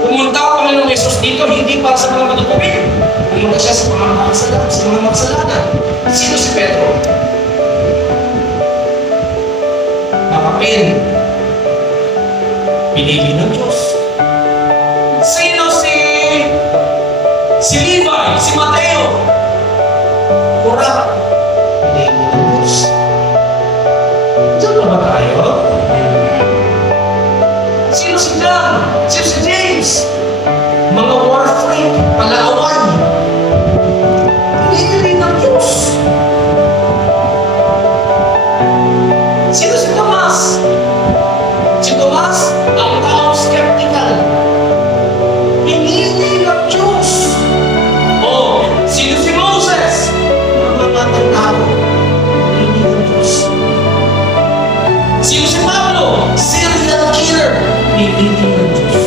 Pumunta ang Panginoong Yesus dito, hindi para sa mga matutubig. Pumunta siya sa mga makasalanan. Sino si Pedro? Makapin. Pinili ng Diyos. Sino si Levi, si Mateo? Kurak. Pinili ng Diyos. Diyan na ba tayo? Sino si John? Sino si James? Mga warframe, palaawan. Pinili ng Diyos. Sino si Tomas? Si Tomas, ang taong skeptical. Pinili ng Diyos. O, sino si Moses? Mamamatang tao. Pinili ng Diyos. Sino si Pablo? Serial killer. Pinili ng Diyos.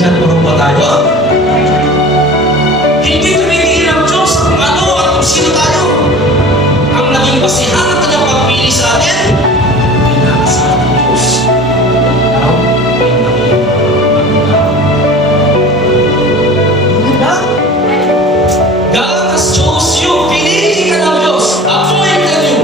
Diyan po tayo? Hindi pinili ng Diyos kung ano at kung sino tayo. Ang naging basihan at kanyang pagpili sa atin, pinakasa ng Diyos. Ikaw, pinili ng Diyos. Diba? God has chose you. Pinili ka ng Diyos. Appointed you.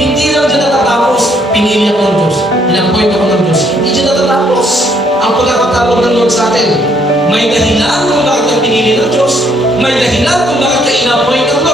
Hindi lang dyan natatapos. Pinili ako ng Diyos. In-appoint ako ng Diyos. Hindi dyan natatapos. Ang pagkakatawag ng Lord sa atin. May dahilan kung bakit ka pinili ng Diyos. May dahilan kung bakit ka in-appoint ng Lord.